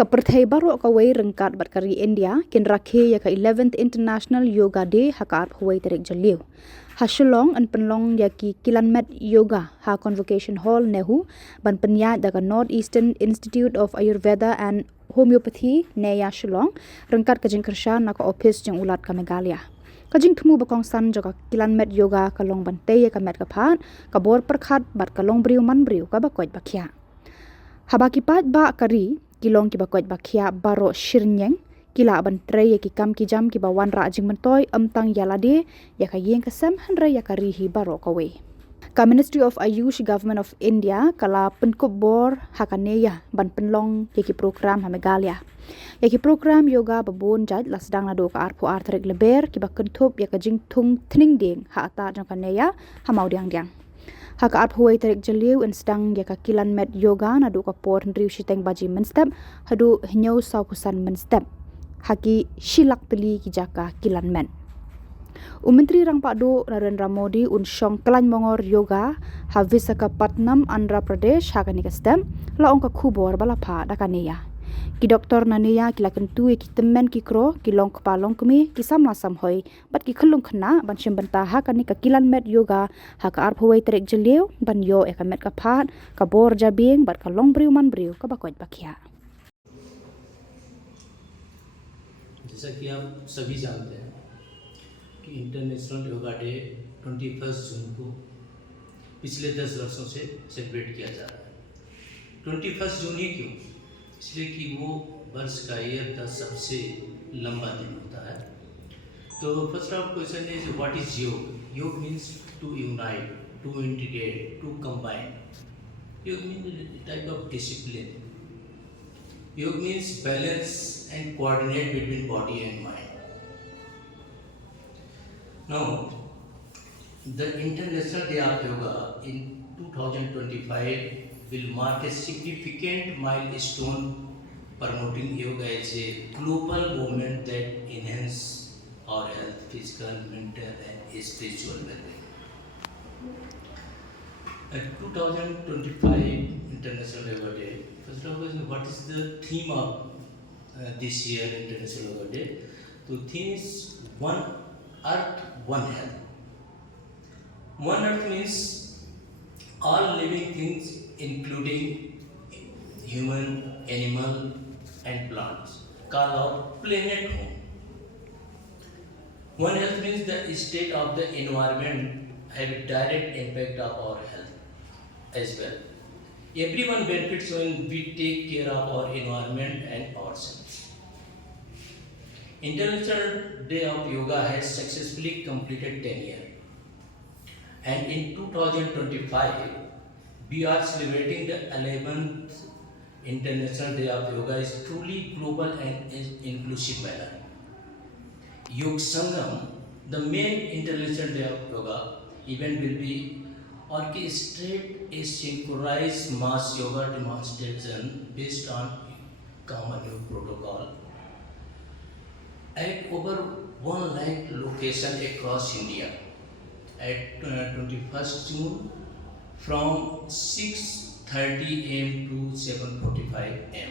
Kaperthai baro kawai rengkat batkari India kin rakhe ya ka 11th International Yoga Day hakar huai terik jaliu. Hasulong an penlong ya ki Kilanmet Yoga ha Convocation Hall nehu ban penya daga North Eastern Institute of Ayurveda and Homeopathy neya Shillong rengkat kajing kersha naka office jeng ulat ka Meghalaya. Kajing temu bakong san joka Kilanmet Yoga kalong bantay ya ka met kaphan kabor perkhat bat kalong briu man briu ka bakoit bakya. Habakipat ba kari kilong ki bakoit bakia baro shirnyeng kila bantre ki kam ki jam ki bawan ra jing mentoy amtang yalade ya ka yeng kasem hanra ya ka rihi baro kawe ka Ministry of Ayush Government of India kala penkup bor hakaneya ban penlong ki program ha Meghalaya ya ki program yoga babon jaj lasdang na do ka arpo artrek leber ki bakentup ya ka jing tung tning ding ha ata jang kaneya ha mau diang diang hak art huai terik jeliu in sedang ya ka Kilanmet Yoga na du ka por ndriu shiteng baji menstep hadu hnyau sau kusan menstep haki shilak teli ki jaka Kilanmet Menteri Rang Pakdo Narendra Modi un syong kelan mongor yoga ha Visakhapatnam Andhra Pradesh ha kanika stem la ong ka khubor balapha dakaneya ki doktor naneya ki lakan tu ki temen ki kro ki long kpalong kmi ki samla samhoi bat ki khulung khna ban shimbanta ha kanika Kilanmet Yoga ha ka arphoi trek jeliu ban yo ekamet ka phat ka bor jabing bat ka long briu man briu ka bakoit bakhya. जैसा कि आप सभी जानते हैं कि international yoga day 21 जून को पिछले 10 वर्षों से सेलिब्रेट किया जा रहा है। 21 जून ही क्यों? इसलिए कि वो वर्ष का ईयर का सबसे लंबा दिन होता है। तो first of question is what is yoga? Yoga means to unite, to integrate, to combine. Yoga means type of discipline. Yoga means balance and coordinate between body and mind. Now the international day of yoga in 2025 will mark a significant milestone promoting yoga as a global movement that enhance our health, physical, mental and spiritual well-being. At 2025 International Yoga Day, first of all, what is the theme of this year International Yoga Day? The theme is One Earth, One Health. One Earth means all living things including human, animal and plants call our planet home. One health means the state of the environment have a direct impact of our health as well. Everyone benefits when we take care of our environment and ourselves. International Day of Yoga has successfully completed 10 years. And in 2025, we are celebrating the 11th International Day of Yoga is truly global and inclusive manner. Yog Sangam, the main International Day of Yoga event, will be orchestrated a synchronized mass yoga demonstration based on common yoga protocol at over 1 lakh locations across India at 21st June from 6:30 am to 7:45 am.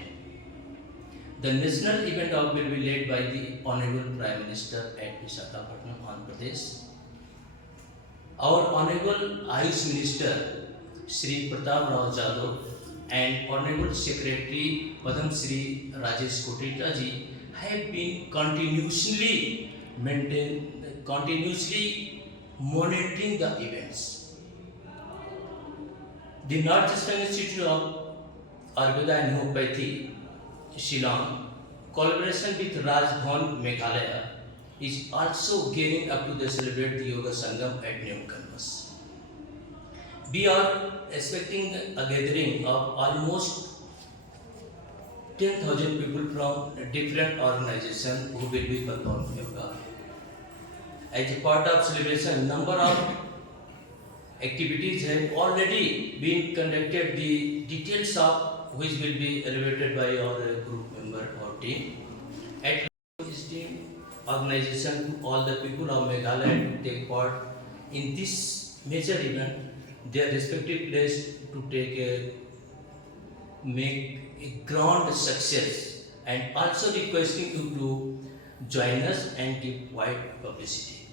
The national event will be led by the Honorable Prime Minister at Visakhapatnam, Andhra Pradesh. Our Honorable Ayush Minister Shri Pratap Rao Jadhav and Honorable Secretary Padam Shri Rajesh Kotecha ji have been continuously monitoring the events. The North Eastern Institute of Ayurveda and Homeopathy, Shillong, collaboration with Raj Bhavan, Meghalaya, is also gearing up to celebrate the Yoga Sangam at New Canvas. We are expecting a gathering of almost 10,000 people from different organizations who will be performing yoga. As a part of celebration, number of activities have already been conducted. The details of which will be elaborated by our group member or team. At this team organization, all the people of Meghalaya to take part in this major event, their respective place to make a grand success and also requesting you to join us and give wide publicity.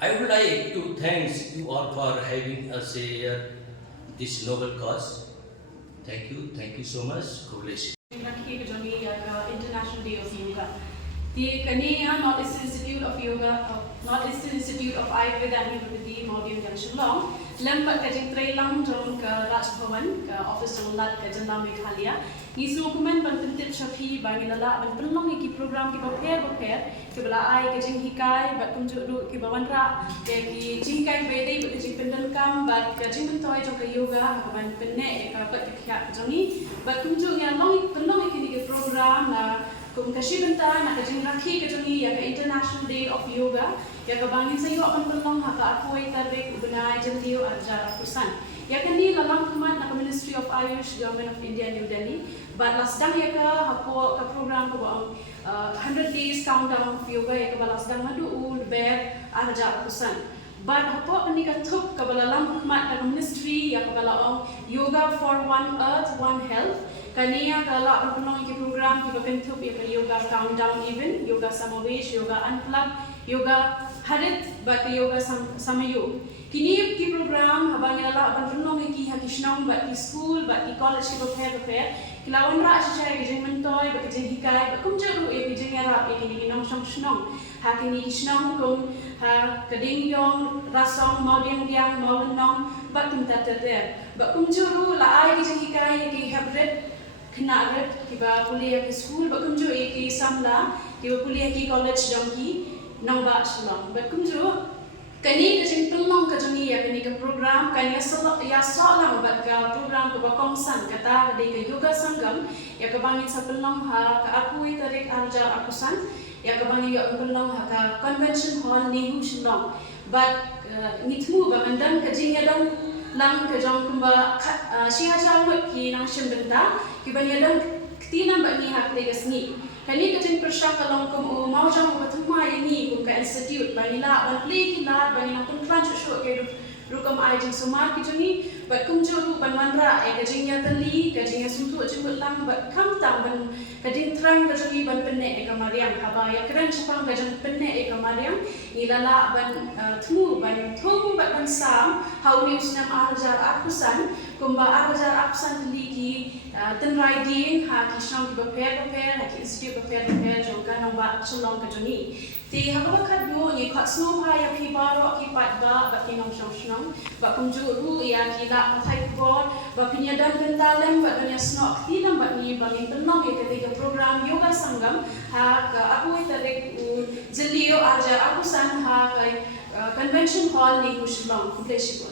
I would like to thank you all for having us here this noble cause. Thank you so much. God bless you. International Day of Yoga. The Kanea Northeastern Institute of Yoga, Northeastern Institute of Ayurveda and Homeopathy, Maudium Junction Long, lembat kajing trailang jom ke Raj Bhavan, ke Office Solat ke Jendela Meghalaya. Ni dokumen bertentip syafi bagi lala ban penlong iki program ki baper ke bala ai kajing hikai bat kunjuk du ki bawanra ke ki jingkai bede bat kajing pendenkam bat kajing mentoi jom ke yoga ke ban penne ke bat ke jongi bat kunjuk yang long penlong iki ni program kung kasi benta na kajing rakhi kajungi ya ka International Day of Yoga ya ka bangin sa iyo akan penlong haka apoy tarik ubenai jentiyo arja rakusan ya kani lalang kumat na Ministry of Ayush Government of India New Delhi but lasdang ya ka hapo ka program ko ba 100 days countdown of yoga ya ka lasdang madu ul ber arja rakusan but hapo kani ka thup ka balalang kumat na Ministry ya ka balaong Yoga for One Earth One Health Kania kalau penong iki program kita bentuk ya yoga countdown event, yoga samavesh, yoga unplug, yoga harit, bat yoga samayu. Kini ki program habang ala penong iki hakisnong bat ki school, bat ki college ki prepare. Kilawan ra asya ki jeng mentoy, bat jeng hikai, bat kum jaru e ki jeng ara e ki nong snong. Hakini kisnong kum ha kading yong rasong maudiang diang maulenong bat kum tater. Bat kum jaru la ai ki jeng hikai ki habret kena red kiba kuliah ke school bakunju ki samla kiba kuliah ki college dongki nangba shlong bakunju kani kajing pelong kajongi ya kani ke program kani ya solang bat ka program ke bakongsan kata de ke yoga sanggam ya ke bangin sa pelong ha ka apui tarik arja akusan ya ke bangin ya pelong ha ka convention hall nehu shlong but nitmu ba mandam kajing ya dong lang kajong kumba siya jawab ki nang shimbenta kibanya dong ktina ba ni hak de gasni kani kajing persya kalong kum mau jang batuma ini kum ka institute ba nila ban play ki la ba nila kun tranche show ke rukam ai jing sumar ki juni ba kum juru ban manra e kajing ya tali kajing ya suntu jing lang ba kam tang ban kajing trang kajing ban penne e kamariam haba ya kran chapang kajing penne e kamariam ilala ban thmu ban thum ban sam how ni usnam arjar akusan kumba arjar akusan tali ki ten riding ha ki shong ki prepare ha ki institute prepare jongka nong ba cholong kajuni ti haba khat do ni khat snow ha ya ki baro ki pat ba ki nong shong ba kum juru ya ki la thai bor ba pinya dan bentalem ba dunia snow ti nam ba ni ba ni penong ya ketiga program yoga sanggam ha ka aku tarik jelio arjar akusan ha kai convention hall ni kushlong completion